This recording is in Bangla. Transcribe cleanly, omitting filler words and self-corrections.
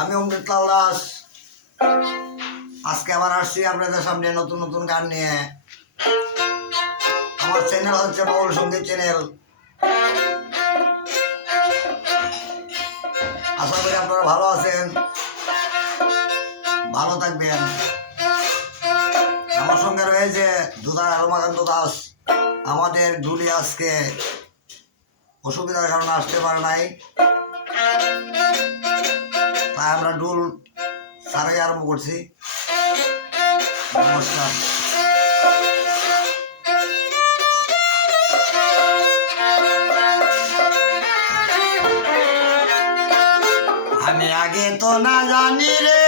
আমি অমৃত লাল দাস। আজকে আবার আসছি আপনাদের সামনে নতুন নতুন গান নিয়ে। আমার চ্যানেল হচ্ছে বাউল সঙ্গীত চ্যানেল। আশা করি আপনারা ভালো আছেন, ভালো থাকবেন। আমার সঙ্গে রয়েছে দুধার রমাকান্ত দাস। আমাদের ডুলি আজকে অসুবিধার কারণে আসতে পারে নাই, তাই আমরা ডুল সারাই আরম্ভ করছি। নমস্কার। আমি আগে তো না জানি রে